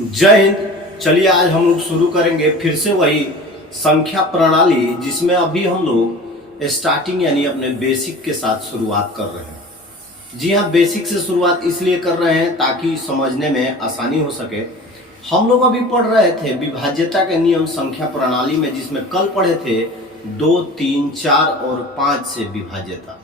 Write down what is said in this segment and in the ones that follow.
जय हिंद। चलिए आज हम लोग शुरू करेंगे फिर से वही संख्या प्रणाली, जिसमें अभी हम लोग स्टार्टिंग यानी अपने बेसिक के साथ शुरुआत कर रहे हैं। जी हाँ, बेसिक से शुरुआत इसलिए कर रहे हैं ताकि समझने में आसानी हो सके। हम लोग अभी पढ़ रहे थे विभाज्यता के नियम संख्या प्रणाली में, जिसमें कल पढ़े थे 2, 3, 4 और 5 से विभाज्यता।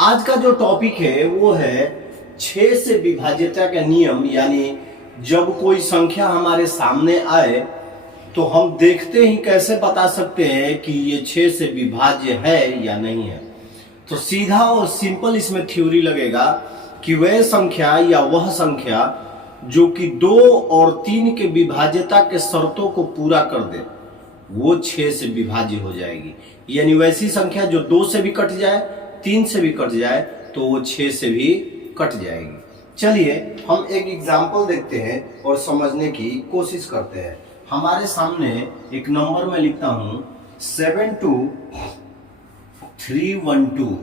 आज का जो टॉपिक है वो है 6 से विभाज्यता के नियम, यानी जब कोई संख्या हमारे सामने आए तो हम देखते ही कैसे बता सकते हैं कि ये 6 से विभाज्य है या नहीं है। तो सीधा और सिंपल इसमें थ्योरी लगेगा कि वह संख्या या वह संख्या जो कि 2 और 3 के विभाज्यता के शर्तों को पूरा कर दे वो 6 से विभाज्य हो जाएगी। यानी वैसी संख्या जो 2 से भी कट जाए, 3 से भी कट जाए, तो वो 6 से भी कट जाएगी। चलिए हम एक एग्जाम्पल देखते हैं और समझने की कोशिश करते हैं। हमारे सामने एक नंबर में लिखता हूं 72312।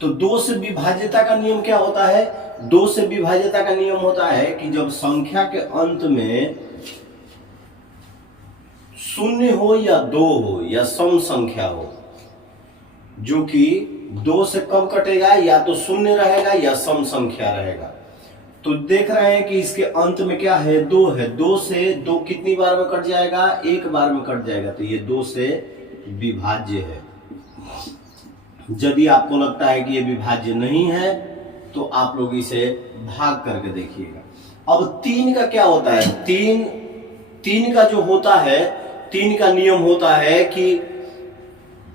तो 2 से विभाज्यता का नियम क्या होता है? 2 से विभाज्यता का नियम होता है कि जब संख्या के अंत में 0 हो या 2 हो या सम संख्या हो, जो कि 2 से कब कटेगा, या तो 0 रहेगा या सम संख्या रहेगा। तो देख रहे हैं कि इसके अंत में क्या है, 2 है। 2 से 2 कितनी बार में कट जाएगा? एक बार में कट जाएगा। तो ये 2 से विभाज्य है। यदि आपको लगता है कि ये विभाज्य नहीं है तो आप लोग इसे भाग करके देखिएगा। अब 3 का क्या होता है? 3 का जो होता है, 3 का नियम होता है कि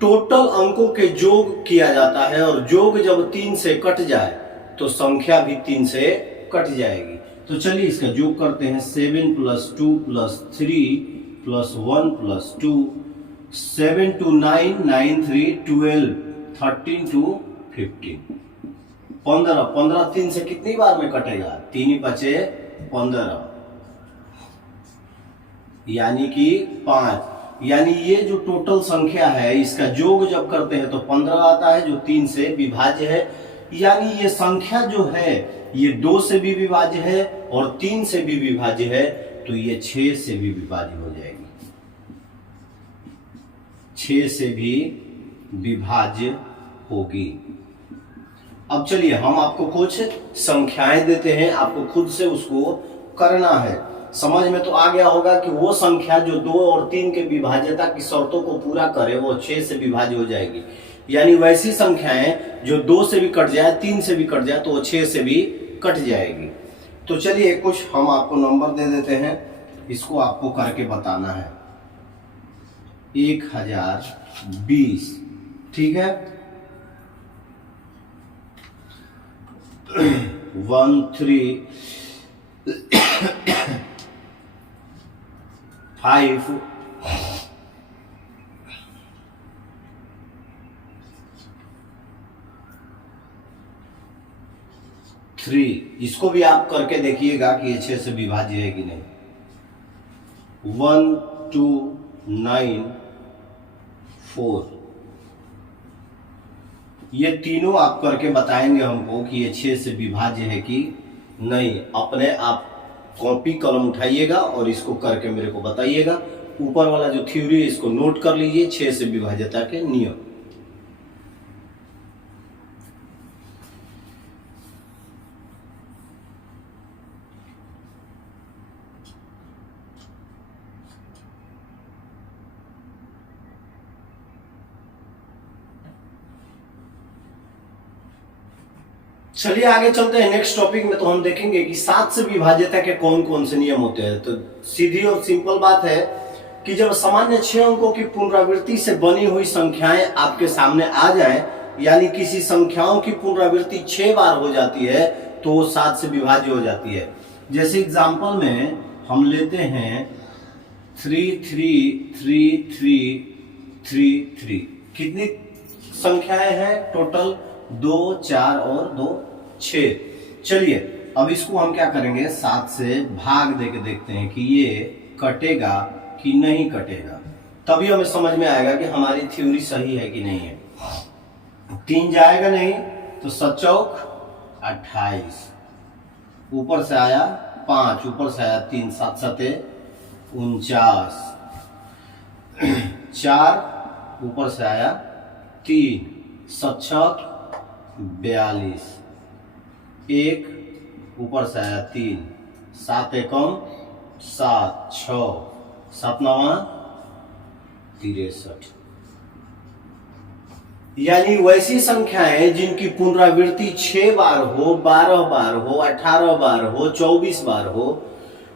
टोटल अंकों के जोग किया जाता है, और जोग जब 3 से कट जाए तो संख्या भी 3 से कट जाएगी। तो चलिए इसका जोग करते हैं। 7 + 2 + 3 + 1 + 2, 7 to 9, 9 3 12, 13 to 15, 15। 15 3 से कितनी बार में कटेगा? 3 बचे 15, यानी कि 5। यानी ये जो टोटल संख्या है इसका जोग जब करते हैं तो 15 आता है, जो 3 से विभाज्य है। यानी ये संख्या जो है ये 2 से भी विभाज्य है और 3 से भी विभाज्य है, तो ये 6 से भी विभाज्य हो जाएगी। 6 से भी विभाज्य होगी। अब चलिए हम आपको कुछ संख्याएं देते हैं, आपको खुद से उसको करना है। समझ में तो आ गया होगा कि वो संख्या जो 2 और 3 के विभाज्यता की शर्तों को पूरा करे वो 6 से विभाज्य हो जाएगी। यानी वैसी संख्याएं जो 2 से भी कट जाए, 3 से भी कट जाए, तो वो 6 से भी कट जाएगी। तो चलिए कुछ हम आपको नंबर दे देते हैं, इसको आपको करके बताना है। 1020, ठीक है। 13 5 3। इसको भी आप करके देखिएगा कि ये 6 से विभाज्य है कि नहीं। 1 2 9 4। ये तीनों आप करके बताएंगे हमको कि ये 6 से विभाज्य है कि नहीं। अपने आप कॉपी कलम उठाइएगा और इसको करके मेरे को बताइएगा। ऊपर वाला जो थ्योरी है इसको नोट कर लीजिए, 6 से विभाज्यता के नियम। चलिए आगे चलते हैं नेक्स्ट टॉपिक में। तो हम देखेंगे कि 7 से विभाज्यता के कौन कौन से नियम होते हैं। तो सीधी और सिंपल बात है कि जब सामान्य 6 अंकों की पुनरावृत्ति से बनी हुई संख्याएं आपके सामने आ जाए, यानी किसी संख्याओं की पुनरावृत्ति 6 बार हो जाती है, तो वो 7 से विभाज्य हो जाती है। जैसे एग्जाम्पल में हम लेते हैं 3 3 3 3 3 3। कितनी संख्याएं हैं टोटल? 2 4 और 2 6। चलिए अब इसको हम क्या करेंगे, 7 से भाग देके देखते हैं कि ये कटेगा कि नहीं कटेगा। तभी हमें समझ में आएगा कि हमारी थ्योरी सही है कि नहीं है। 3 जाएगा नहीं, तो 7 चौक 28, ऊपर से आया 5, ऊपर से आया 3, 7 सते 49, 4 ऊपर से आया 3, 7 छक 42, 1 ऊपर से आया 3, 7 एकम 7, 6, 7 नवा 63। यानी वैसी संख्याएं जिनकी पुनरावृत्ति 6 बार हो, 12 बार हो, 18 बार हो, 24 बार हो,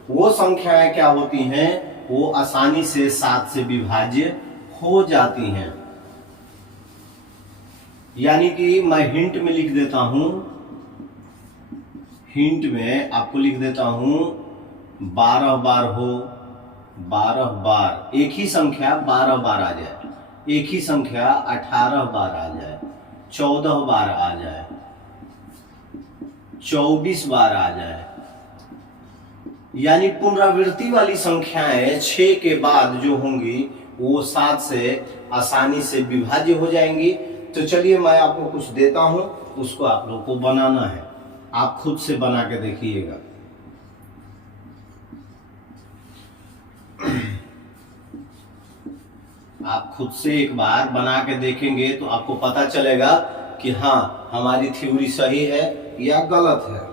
वो संख्याएं क्या होती हैं, वो आसानी से 7 से विभाज्य हो जाती हैं। यानी कि मैं हिंट में लिख देता हूं, हिंट में आपको लिख देता हूं 12 बार हो, 12 बार एक ही संख्या 12 बार आ जाए, एक ही संख्या 18 बार आ जाए, 14 बार आ जाए, 24 बार आ जाए। यानी पुनरावृत्ति वाली संख्याएं 6 के बाद जो होंगी वो 7 से आसानी से विभाज्य हो जाएंगी। तो चलिए मैं आपको कुछ देता हूं, उसको आप लोग को बनाना है, आप खुद से बना के देखिएगा। आप खुद से एक बार बना के देखेंगे तो आपको पता चलेगा कि हाँ हमारी थ्योरी सही है या गलत है।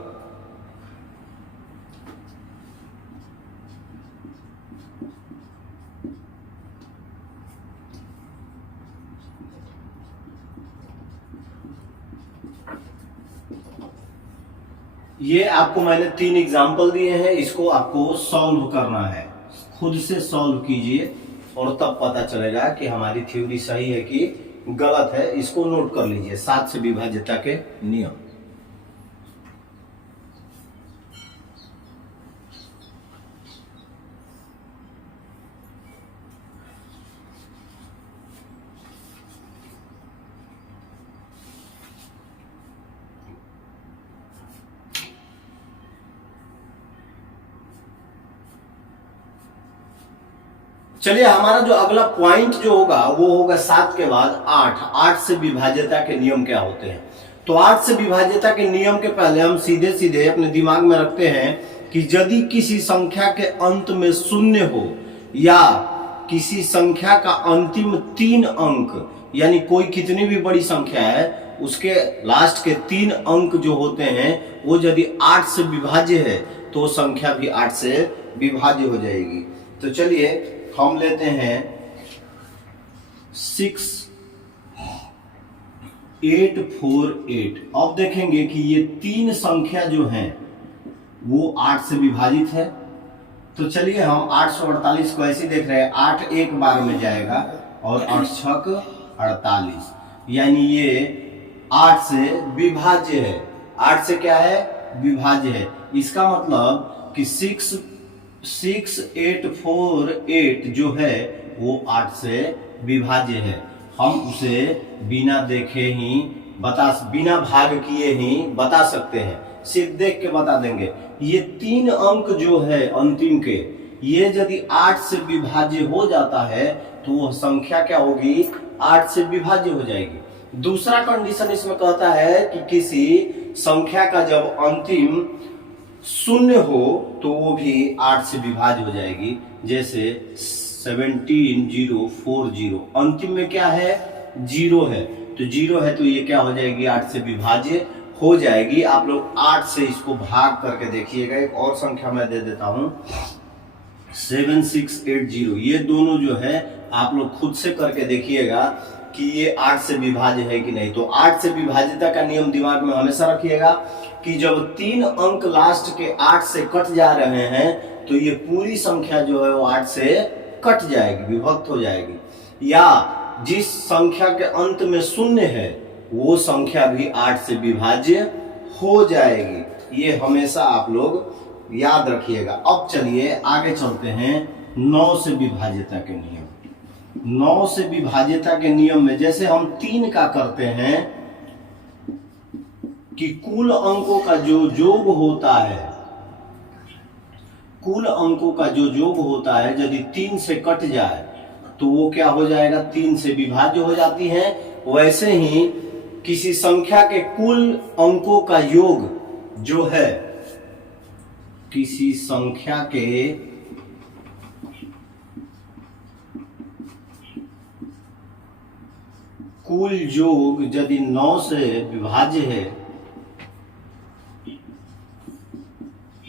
ये आपको मैंने 3 एग्जाम्पल दिए हैं, इसको आपको सॉल्व करना है, खुद से सॉल्व कीजिए और तब पता चलेगा कि हमारी थ्योरी सही है कि गलत है। इसको नोट कर लीजिए, 7 से विभाज्यता के नियम। चलिए हमारा जो अगला पॉइंट जो होगा वो होगा 7 के बाद 8। 8 से विभाज्यता के नियम क्या होते हैं? तो 8 से विभाज्यता के नियम के पहले हम सीधे सीधे अपने दिमाग में रखते हैं कि यदि किसी संख्या के अंत में 0 हो या किसी संख्या का अंतिम 3 अंक, यानी कोई कितनी भी बड़ी संख्या है उसके लास्ट के 3 अंक जो होते हैं वो यदि 8 से विभाज्य है तो संख्या भी 8 से विभाज्य हो जाएगी। तो चलिए हम लेते हैं 6848। अब देखेंगे कि ये 3 संख्या जो हैं वो 8 से विभाजित है। तो चलिए हम 848 को ऐसे देख रहे हैं, 8 एक बार में जाएगा और 8 छक 48, यानी ये 8 से विभाज्य है। 8 से क्या है? विभाज्य है। इसका मतलब कि 6848 जो है वो 8 से विभाज्य है। हम उसे बिना देखे ही बिना भाग किए ही बता सकते हैं, सिर्फ देख के बता देंगे। ये 3 अंक जो है अंतिम के, ये यदि 8 से विभाज्य हो जाता है तो वह संख्या क्या होगी? 8 से विभाज्य हो जाएगी। दूसरा कंडीशन इसमें कहता है कि किसी संख्या का जब अंतिम 0 हो तो वो भी 8 से विभाज्य हो जाएगी। जैसे 17040, अंतिम में क्या है? 0 है, तो 0 है तो ये क्या हो जाएगी? 8 से विभाज्य हो जाएगी। आप लोग 8 से इसको भाग करके देखिएगा। एक और संख्या मैं दे देता हूं 7680, ये दोनों जो है आप लोग खुद से करके देखिएगा कि ये 8 से विभाज्य है कि नहीं। तो 8 से विभाज्यता का नियम दिमाग में हमेशा रखिएगा कि जब 3 अंक लास्ट के 8 से कट जा रहे हैं तो ये पूरी संख्या जो है वो 8 से कट जाएगी, विभक्त हो जाएगी। या जिस संख्या के अंत में 0 है वो संख्या भी 8 से विभाज्य हो जाएगी। ये हमेशा आप लोग याद रखिएगा। अब चलिए आगे चलते हैं 9 से विभाज्यता के नियम। 9 से विभाज्यता के नियम में जैसे हम 3 का करते हैं कि कुल अंकों का जो योग होता है, कुल अंकों का जो योग होता है यदि 3 से कट जाए तो वो क्या हो जाएगा? 3 से विभाज्य हो जाती है। वैसे ही किसी संख्या के कुल अंकों का योग जो है किसी संख्या के कुल योग यदि 9 से विभाज्य है,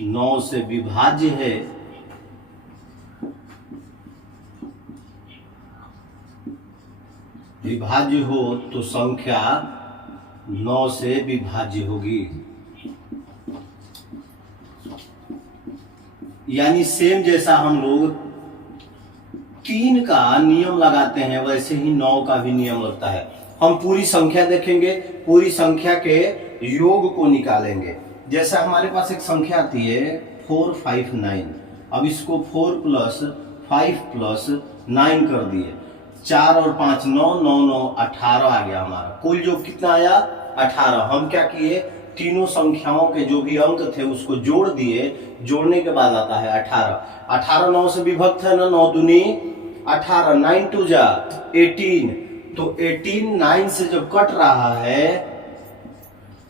9 से विभाज्य है, विभाज्य हो तो संख्या 9 से विभाज्य होगी। यानी सेम जैसा हम लोग 3 का नियम लगाते हैं वैसे ही 9 का भी नियम लगता है। हम पूरी संख्या देखेंगे, पूरी संख्या के योग को निकालेंगे। जैसे हमारे पास एक संख्या आती है 459, अब इसको 4 + 5 + 9 कर दिए, 4 और 5 9, 9 9 18 आ गया हमारा। कुल योग कितना आया? 18। हम क्या किए, तीनों संख्याओं के जो भी अंक थे उसको जोड़ दिए, जोड़ने के बाद आता है 18। 18 9 से विभक्त है ना, 9 दूनी 18, 9 2 जा 18। तो 18 9 से जब कट रहा है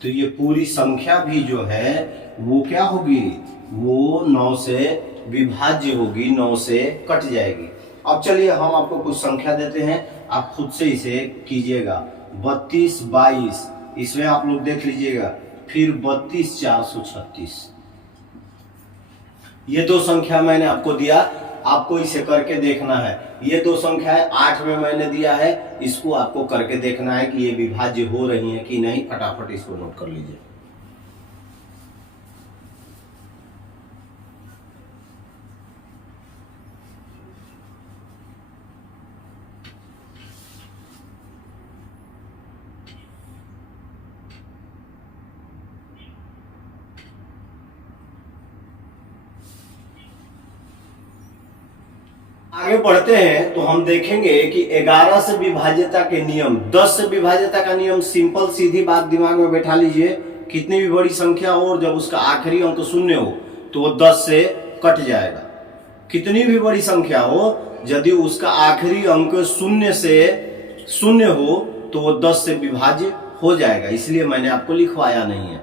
तो ये पूरी संख्या भी जो है वो क्या होगी, वो 9 से विभाज्य होगी, 9 से कट जाएगी। अब चलिए हम आपको कुछ संख्या देते हैं, आप खुद से इसे कीजिएगा। 32 22 इसमें आप लोग देख लीजिएगा, फिर 32 436। ये दो संख्या मैंने आपको दिया, आपको इसे करके देखना है। ये दो संख्या है 8 में मैंने दिया है, इसको आपको करके देखना है कि ये विभाज्य हो रही है कि नहीं। फटाफट इसको नोट कर लीजिए। आगे बढ़ते हैं तो हम देखेंगे कि 11 से विभाज्यता के नियम, 10 से विभाज्यता का नियम सिंपल सीधी बात दिमाग में बैठा लीजिए। कितनी भी बड़ी संख्या हो और जब उसका आखिरी अंक 0 हो तो वो 10 से कट जाएगा। कितनी भी बड़ी संख्या हो यदि उसका आखिरी अंक 0 से 0 हो तो वो 10 से विभाज्य हो जाएगा। इसलिए मैंने आपको लिखवाया नहीं है,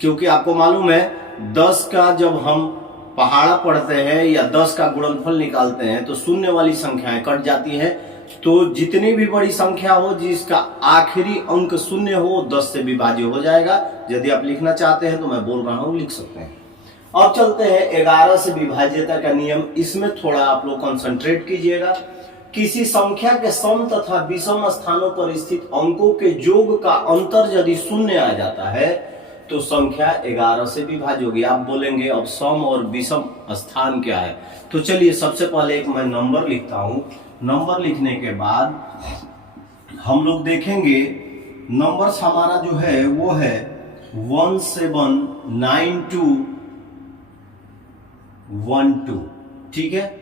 क्योंकि आपको मालूम है 10 का जब हम पहाड़ा पढ़ते हैं या 10 का गुणनफल निकालते हैं तो 0 वाली संख्याएं कट जाती हैं। तो जितनी भी बड़ी संख्या हो जिसका आखिरी अंक 0 हो 10 से विभाज्य हो जाएगा। यदि आप लिखना चाहते हैं तो मैं बोल रहा हूं, लिख सकते हैं। अब चलते हैं 11 से विभाज्यता का नियम। इसमें थोड़ा आप लोग कंसंट्रेट कीजिएगा। किसी संख्या के सम तथा विषम स्थानों पर स्थित अंकों के योग का अंतर यदि 0 आ जाता है तो संख्या 11 से विभाज्य होगी। आप बोलेंगे अब सम और विषम स्थान क्या है, तो चलिए सबसे पहले एक मैं नंबर लिखता हूं। नंबर लिखने के बाद हम लोग देखेंगे नंबर्स हमारा जो है वो है 179212। ठीक है,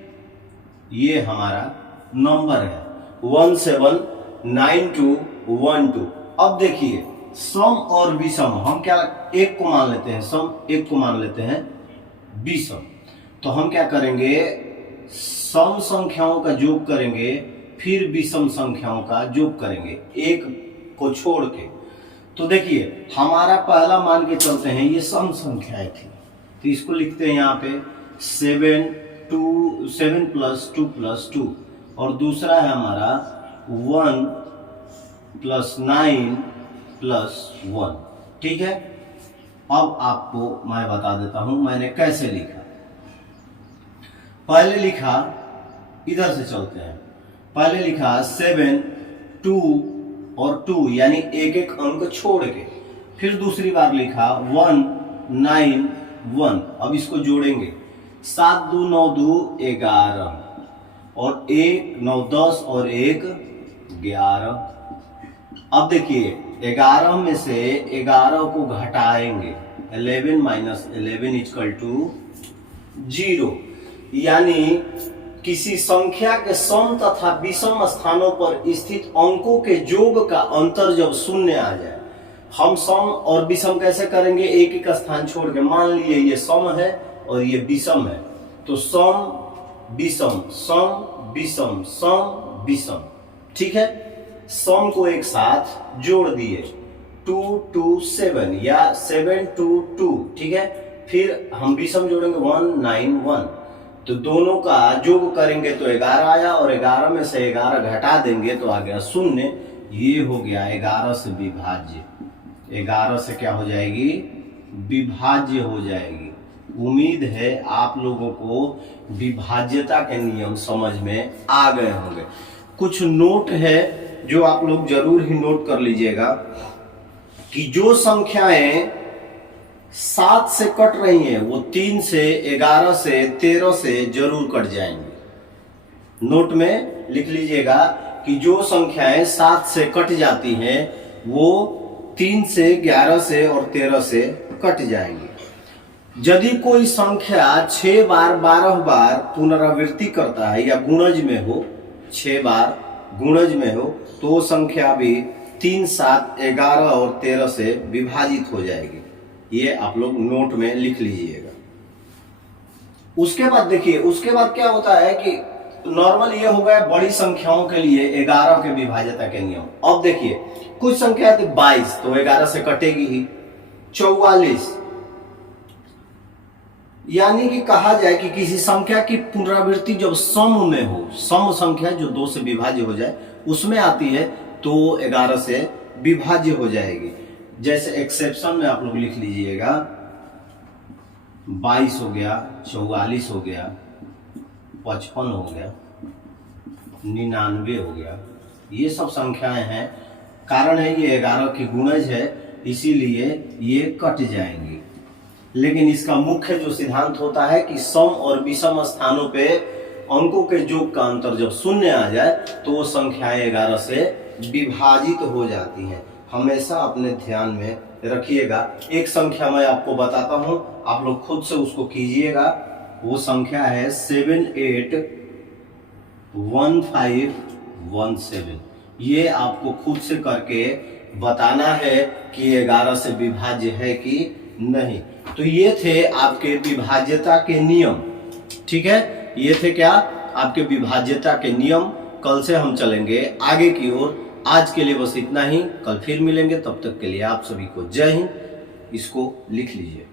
ये हमारा नंबर है 179212। अब देखिए सम और विषम, हम क्या एक को मान लेते हैं सम, एक को मान लेते हैं विषम। तो हम क्या करेंगे, सम संख्याओं का योग करेंगे फिर विषम संख्याओं का योग करेंगे एक को छोड़ के। तो देखिए हमारा पहला मान के चलते हैं, ये सम संख्याएं थी तो इसको लिखते हैं यहाँ पे 7 + 2 + 2 और दूसरा है हमारा 1 + 9 + 1। ठीक है, अब आपको मैं बता देता हूं मैंने कैसे लिखा। पहले लिखा, इधर से चलते हैं, पहले लिखा 7 2 और 2 यानी एक एक अंक छोड़ के, फिर दूसरी बार लिखा 1 9 1। अब इसको जोड़ेंगे 7 2 9 2 11 और 1 9 10 और 1 11। अब देखिए 11 में से 11 को घटाएंगे, 11 - 11 = 0। यानी किसी संख्या के सम तथा विषम स्थानों पर स्थित अंकों के योग का अंतर जब 0 आ जाए, हम सम और विषम कैसे करेंगे, एक एक स्थान छोड़ के। मान लिए ये सम है और ये विषम है, तो सम विषम सम विषम सम विषम। ठीक है, सम को एक साथ जोड़ दिए 2 2 7 या 7 2 2। ठीक है, फिर हम विषम जोड़ेंगे 191, तो दोनों का जोग करेंगे तो 11 आया, और 11 में से 11 घटा देंगे तो आ गया 0। ये हो गया 11 से विभाज्य। 11 से क्या हो जाएगी? विभाज्य हो जाएगी। उम्मीद है आप लोगों को विभाज्यता के नियम समझ में आ गए होंगे। कुछ नोट है जो आप लोग जरूर ही नोट कर लीजिएगा कि जो संख्याएं 7 से कट रही हैं वो 3 से, 11 से, 13 से जरूर कट जाएंगी। नोट में लिख लीजिएगा कि जो संख्याएं 7 से कट जाती हैं वो 3 से, 11 से और 13 से कट जाएंगी। यदि कोई संख्या 6 बार 12 बार पुनरावृत्ति करता है या गुणज में हो, 6 बार गुणज में हो, तो वो संख्या भी 3, 7, 11 और 13 से विभाजित हो जाएगी। ये आप लोग नोट में लिख लीजिएगा। उसके बाद देखिए, उसके बाद क्या होता है कि नॉर्मल ये हो गया बड़ी संख्याओं के लिए 11 के विभाज्यता के नियम। अब देखिए कुछ संख्या थी 22, तो 11 से कटेगी ही। 44, यानी कि कहा जाए कि किसी संख्या की पुनरावृत्ति जब सम में हो, सम संख्या जो 2 से विभाज्य हो जाए उसमें आती है, तो 11 से विभाज्य हो जाएगी। जैसे एक्सेप्शन में आप लोग लिख लीजिएगा 22 हो गया, 44 हो गया, 55 हो गया, 99 हो गया। ये सब संख्याएं हैं, कारण है ये 11 की गुणज है, इसीलिए ये कट जाएंगी। लेकिन इसका मुख्य जो सिद्धांत होता है कि सम और विषम स्थानों पे अंकों के योग का अंतर जब 0 आ जाए तो वो संख्याएं 11 से विभाजित हो जाती हैं। हमेशा अपने ध्यान में रखिएगा। एक संख्या मैं आपको बताता हूं, आप लोग खुद से उसको कीजिएगा। वो संख्या है 781517। ये आपको खुद से करके बताना है कि 11 से विभाज्य है कि नहीं। तो ये थे आपके विभाज्यता के नियम, ठीक है। ये थे क्या? आपके विभाज्यता के नियम। कल से हम चलेंगे आगे की ओर। आज के लिए बस इतना ही, कल फिर मिलेंगे। तब तक के लिए आप सभी को जय हिंद। इसको लिख लीजिए।